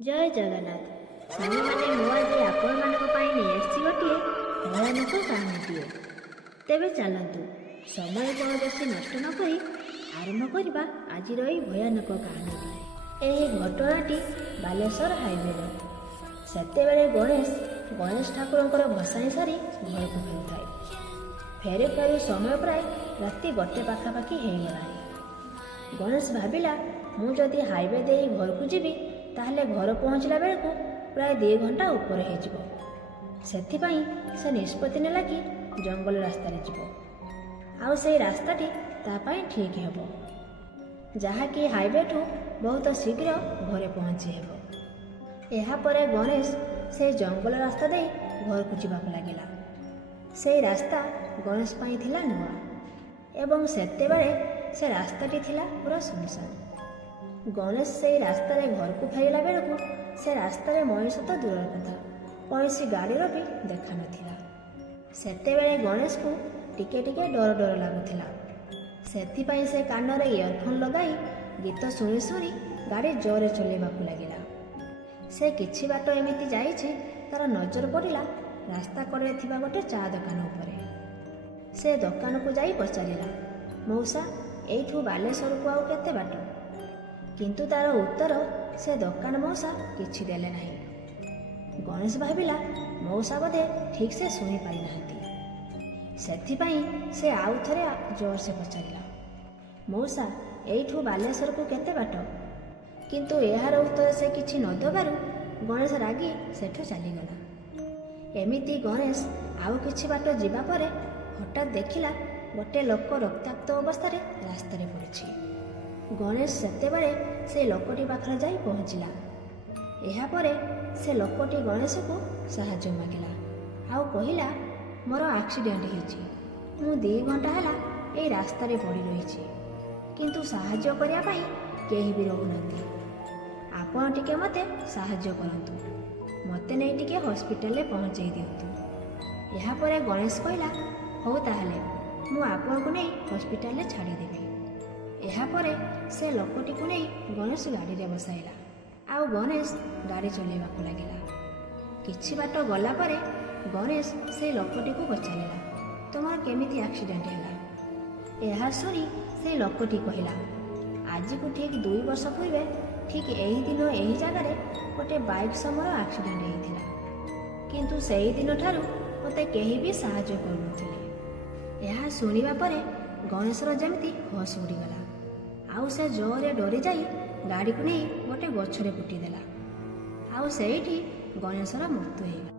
जय जगन्नाथ सानी माने मु आज आपण मानक पाई नहीं आसी गोटे भयानक कहानीटीए। तेबे चलतु समय को बेसी नष्ट न करी आरंभ करवा आज भयानक कहानी। यही घटनाटी बालेश्वर हाईवे सेतेबेले गणेश ठाकुर भसाई सारी घर को फेरुए। फेरू फेरू समय प्राय राति 1 पाखापाखि हो गलानी। गणेश भाविला मु जदि हाईवे दे घर को जीवी ताहले घर पहुँचला बेलू प्राय 2 घंटा ऊपर हो। से निष्पत्ति नेला कि जंगल रास्तार जीव आउ से रास्ताटी तापाई ठीक हेबो, जहाँकि हाईवे ठू बहुत शीघ्र घरे पहुँची हेबो। एहा परे गणेश से जंगल रास्ता दे घर को जीवाक लागिला। से रास्ता गणेश पाई थिला नुआ एवं सेतेबेले से रास्ताटी थिला पूरा सुनसान। गणेश से रास्ता घर को फेरला बेलू से रास्तार मनीष तो दूर कथा कौन गाड़ीर भी देखा नाथिला। सेतेबेले गणेश को टिके टिके डर डर लगुला। सेथिपाई से कान रे इयरफोन लगाई गीत शुणी शुणी गाड़ी जोरे चलैवाक लगिला। से किछि बाट एमिति जाइछि तार नजर पड़िला रास्ता कड़े थिबा गोटे चा दुकान उपरे। से दुकान को जाई पचारिला, मौसा एठू बालेश्वर को आउ केते बाट? किंतु तार उत्तर से दुकान मौसा किछि देले नाही। गणेश भाविला मौसा बोधे ठीक से शुणी पारि नाहंती। सेथिपाई से आउ थरे जोर से पचारिला, मौसा एठू बालेश्वर को केते बाट? किंतु एहार उत्तर से किछि न देबारु गणेश रागी सेठू चलीगला। एमिति गणेश आउ किछि बाट जिबा परे हठात देखिला गोटे लोक रक्ताक्त अवस्था रास्तार पड़िछि। गणेश सेतेबेले से लोकटी पाखरे जाई पहुँचला। एहा परे से लोकटी गणेश को साहाय्य मागिला आउ कहिला, मोर एक्सीडेंट होईछि, मु 2 घंटा हला ए रास्तारे पड़ी रहिछि, किंतु साहाय्य करिया पाई केही भी रहउनांती। आपण टिके मते साहाय्य करंतु, मते नै टिके हॉस्पिटल ले पहुँचाई दियंतु। एहा परे गणेश कहिला, हो ताहले मु आपण को नै हॉस्पिटल ले छाड़ी देबी। एहा परे से लोकटी को नहीं गणेश गाड़ी रे बसाइला आउ गणेश गाड़ी चलैवाक लागिला। किछि बाट गला परे गणेश से लोकटी को पचारिला, तुमर केमिति एक्सीडेंट हैला? एहा सुनी से लोकटी कहिला, आज को ठीक 2 वर्ष पूर्वे ठीक एही दिन एही जगार गोटे बाइक समर एक्सीडेंट होइथिला, किंतु सेही दिन ठारू मते केही भी साहाय्य करुनथिले। एहा सुनिबा परे गणेशर जेमिति होश उड़ीगला आउ से जोरे डरी जाई गाड़ी को नहीं गोटे गछरे कुटी देला आउ सेठी गणेशर मृत्यु होइगला।